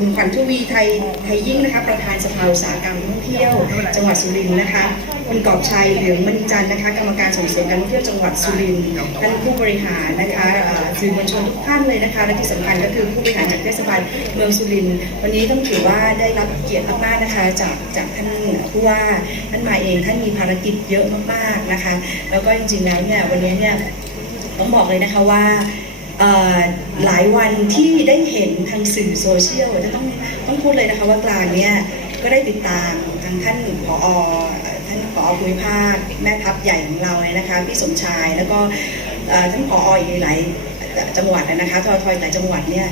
คุณขวัญทวีไทยไทยยิ่งนะคะ ประธานสภาอุตสาหกรรมท่องเที่ยว จังหวัดสุรินทร์นะคะคุณกอบชัยเหลืองมณีจันทร์นะคะกรรมการส่งเสริมการท่องเที่ยวจังหวัดสุรินทร์ท่านผู้บริหารนะคะสื่อมวลชนทุกท่านเลยนะคะและที่สำคัญก็คือผู้บริหารจากเทศบาลเมืองสุรินทร์วันนี้ต้องถือว่าได้รับเกียรติมากๆนะคะจากจากท่านผู้ว่าท่านมาเองท่านมีภารกิจเยอะมากๆนะคะ แล้วก็จริงๆแล้วเนี่ยวันนี้เนี่ยต้องบอกเลยนะคะว่า หลายวันที่ได้เห็นทางสื่อโซเชียลจะต้องต้องพูดเลยนะคะว่ากลางเนี่ยก็ได้ติดตามทางท่านผออท่านผอภูมิภาคแม่ทัพใหญ่ของเราเลยนะคะพี่สมชายแล้วก็ท่านผออีกหลายจังหวัดนะคะทอทอยแต่จังหวัดเนี่ย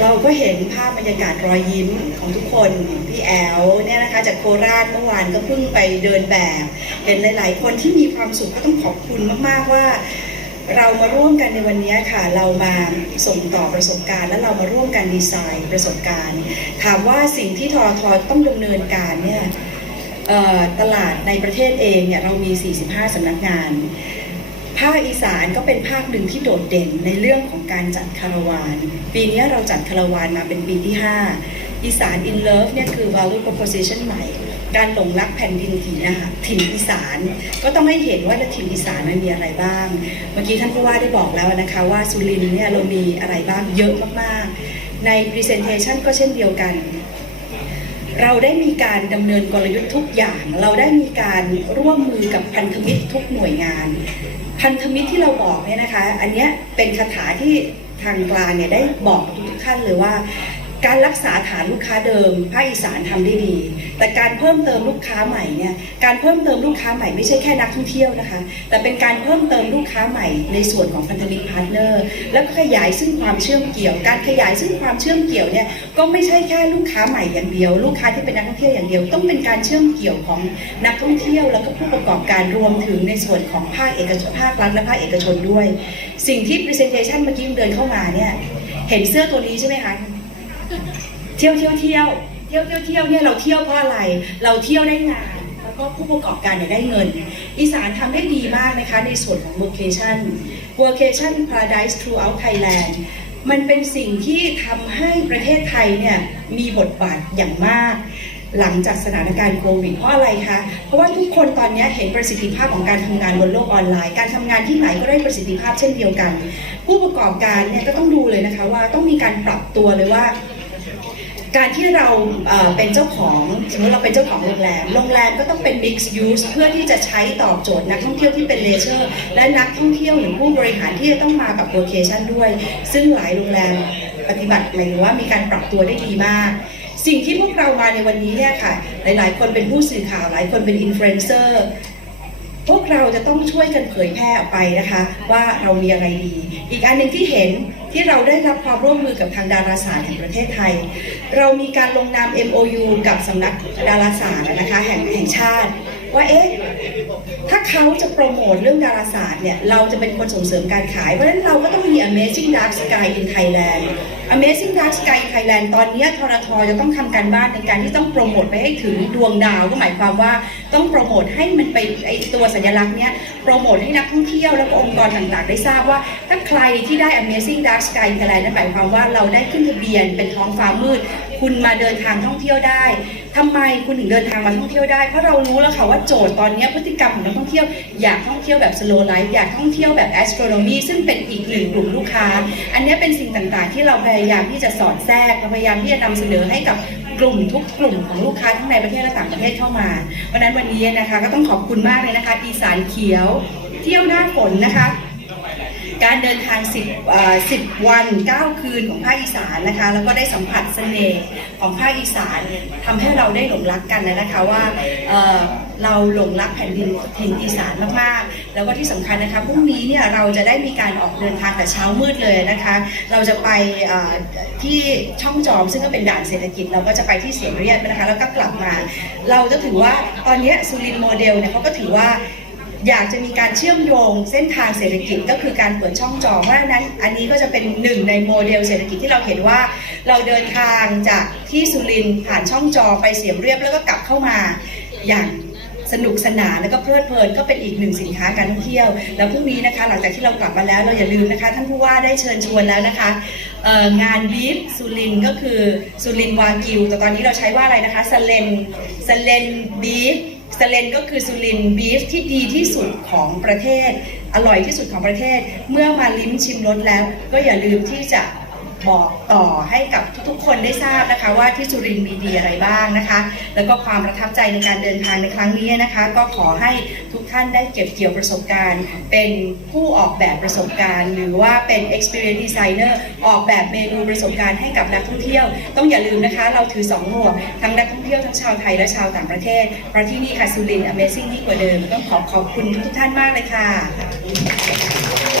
เราก็เห็นภาพบรรยากาศรอยยิ้มของทุกคนพี่แอลเนี่ยนะคะจากโคราชเมื่อวานก็เพิ่งไปเดินแบบ เห็นหลาย ๆ คนที่มีความสุขก็ต้องขอบคุณมาก ๆ ว่า เรามาร่วมกันในวันนี้ค่ะ เรามาส่งต่อประสบการณ์ และเรามาร่วมกันดีไซน์ประสบการณ์ ถามว่าสิ่งที่ทอทอต้องดำเนินการเนี่ยตลาดในประเทศเองเนี่ยเรามี 45สำนักงาน ภาคอีสานก็เป็นภาคหนึ่งที่โดดเด่นในเรื่องของการจัดคาราวาน ปีนี้เราจัดคาราวานมาเป็นปีที่ 5 อีสาน in love เนี่ยคือ value proposition ใหม่ การหลงรักแผ่นดินถิ่นนะคะถิ่นอีสาน ก็ต้องให้เห็นว่าถิ่นอีสานมันมีอะไรบ้าง เมื่อกี้ท่านผู้ว่าได้บอกแล้วนะคะ ว่าสุรินทร์เนี่ยเรามีอะไรบ้างเยอะมากๆ ใน presentation ก็เช่นเดียวกัน เราได้มีการดำเนินกลยุทธ์ทุกอย่าง เราได้มีการร่วมมือกับพันธมิตรทุกหน่วยงาน พันธมิตรที่เราบอกเนี่ยนะคะ อันเนี้ยเป็นคาถาที่ทางกลางเนี่ยได้บอกทุกท่านเลยว่า การรักษาฐานลูกค้าเดิมภาคอีสานทำได้ดี แต่การเพิ่มเติมลูกค้าใหม่เนี่ยการเพิ่มเติมลูกค้าใหม่ไม่ใช่แค่นักท่องเที่ยวนะคะ แต่เป็นการเพิ่มเติมลูกค้าใหม่ในส่วนของพันธมิตรพาร์ทเนอร์แล้วขยายซึ่งความเชื่อมเกี่ยว การขยายซึ่งความเชื่อมเกี่ยวเนี่ยก็ไม่ใช่แค่ลูกค้าใหม่อย่างเดียว ลูกค้าที่เป็นนักท่องเที่ยวอย่างเดียว ต้องเป็นการเชื่อมเกี่ยวของนักท่องเที่ยว แล้วก็ผู้ประกอบการรวมถึงในส่วนของภาคเอกชนภาครัฐและภาคเอกชนด้วย สิ่งที่ presentation เมื่อกี้เดินเข้ามาเนี่ยเห็นเสื้อตัวนี้ใช่ไหมคะ เที่ยวเที่ยวเที่ยวเที่ยวเที่ยวเที่ยวเนี่ยเราเที่ยวเพราะอะไร เราเที่ยวได้งาน แล้วก็ผู้ประกอบการเนี่ยได้เงิน อีสานทำได้ดีมากนะคะในส่วนของ vocation vocation paradise throughout Thailand มันเป็นสิ่งที่ทำให้ประเทศไทยเนี่ยมีบทบาทอย่างมาก หลังจากสถานการณ์โควิดเพราะอะไรคะ เพราะว่าทุกคนตอนนี้เห็นประสิทธิภาพของการทำงานบนโลกออนไลน์ การทำงานที่ไหนก็ได้ประสิทธิภาพเช่นเดียวกัน ผู้ประกอบการเนี่ยก็ต้องดูเลยนะคะว่าต้องมีการปรับตัวเลยว่า การที่เราเป็นเจ้าของสมมติเราเป็นเจ้าของโรงแรม โรงแรมก็ต้องเป็น mixed use เพื่อที่จะใช้ตอบโจทย์นักท่องเที่ยวที่เป็นเลเชอร์ และนักท่องเที่ยวหรือผู้บริหารที่จะต้องมากับโลเคชันด้วย ซึ่งหลายโรงแรมปฏิบัติหมายถึงว่ามีการปรับตัวได้ดีมาก สิ่งที่พวกเรามาในวันนี้เนี่ยค่ะ หลาย ๆ คนเป็นผู้สื่อข่าว หลายคนเป็นอินฟลูเอนเซอร์ พวกเราจะต้องช่วยกันเผยแพร่ออกไปนะคะ ว่าเรามีอะไรดี อีกอันหนึ่งที่เห็นที่เราได้รับความร่วมมือกับทางดาราศาสตร์แห่งประเทศไทย เรามีการลงนาม MOU กับสำนักดาราศาสตร์นะคะแห่งแห่งชาติ ว่าเอ๊ะถ้าเขาจะโปรโมทเรื่องดาราศาสตร์เนี่ยเราจะเป็นคนส่งเสริมการขาย เพราะฉะนั้นเราก็ต้องมี Amazing Dark Sky in Thailand Amazing Dark Sky Thailand ตอนนี้ทรทจะต้องทำการบ้านในการที่ต้องโปรโมทไปให้ถึงดวงดาวก็หมายความว่าต้องโปรโมทให้มันไปไอตัวสัญลักษณ์เนี้ยโปรโมทให้นักท่องเที่ยวแล้วก็องค์กรต่างๆ ได้ทราบว่า ถ้าใครที่ได้ Amazing Dark Sky Thailand นั่นหมายความว่าเราได้ขึ้นทะเบียนเป็นท้องฟ้ามืด คุณมาเดินทางท่องเที่ยวได้ทำไมคุณถึงเดินทางมาท่องเที่ยวได้ เพราะเรารู้แล้วค่ะว่าโจทย์ตอนนี้พฤติกรรมของนักท่องเที่ยวอยากท่องเที่ยวแบบ slow life อยากท่องเที่ยวแบบ astronomy ซึ่งเป็นอีกหนึ่งกลุ่มลูกค้า อันนี้เป็นสิ่งต่างๆ ที่เราพยายามที่จะสอดแทรกเราพยายามที่จะนำเสนอให้กับกลุ่มทุกกลุ่มของลูกค้าทั้งในประเทศและต่างประเทศเข้ามาเพราะฉะนั้นวันนี้นะคะก็ต้องขอบคุณมากเลยนะคะอีสานเขียว เที่ยวหน้าฝนนะคะ การเดินทาง 10 10 วัน 9 คืนของภาคอีสานนะคะ แล้วก็ได้สัมผัสเสน่ห์ของภาคอีสานทำให้เราได้หลงรักกันนะคะว่าเเราหลงรักแผ่นดินถิ่นอีสานมากๆ แล้วก็ที่สำคัญนะคะพรุ่งนี้เนี่ยเราจะได้มีการออกเดินทางแต่เช้ามืดเลยนะคะ เราจะไปที่ช่องจอมซึ่งก็เป็นด่านเศรษฐกิจ เราก็จะไปที่เสียงเรียบนะคะ แล้วก็กลับมา เราจะถือว่าตอนนี้สุรินทร์โมเดลเนี่ยเขาก็ถือว่า อยากจะมีการเชื่อมโยงเส้นทางเศรษฐกิจก็คือการเปิดช่องจองเพราะฉะนั้นอันนี้ก็จะเป็นหนึ่งในโมเดลเศรษฐกิจที่เราเห็นว่า เราเดินทางจากที่สุรินทร์ผ่านช่องจอไปเสียมเรียบแล้วก็กลับเข้ามาอย่างสนุกสนานแล้วก็เพลิดเพลินก็เป็นอีกหนึ่งสินค้าการท่องเที่ยว แล้วพรุ่งนี้นะคะ หลังจากที่เรากลับมาแล้วเราอย่าลืมนะคะ ท่านผู้ว่าได้เชิญชวนแล้วนะคะงานบีฟสุรินก็คือสุรินวากิวแต่ตอนนี้เราใช้ว่าอะไรนะคะสเลนสเลนบีฟ สเลนก็คือสุรินบีฟที่ดีที่สุดของประเทศ อร่อยที่สุดของประเทศ เมื่อมาลิ้มชิมรสแล้ว ก็อย่าลืมที่จะ บอกต่อให้กับทุกๆคนได้ทราบนะคะ ว่าที่สุรินทร์มีดีอะไรบ้างนะคะ แล้วก็ความประทับใจในการเดินทางในครั้งนี้นะคะ ก็ขอให้ทุกท่านได้เก็บเกี่ยวประสบการณ์ เป็นผู้ออกแบบประสบการณ์ หรือว่าเป็น experience designer ออกแบบเมนูประสบการณ์ให้กับนักท่องเที่ยว ต้องอย่าลืมนะคะ เราถือสองหมวกทั้งนักท่องเที่ยวทั้งชาวไทยและชาวต่างประเทศเพราะที่นี่ค่ะสุรินทร์ Amazing ยิ่งกว่าเดิมต้องขอขอบคุณทุกท่านมากเลยค่ะ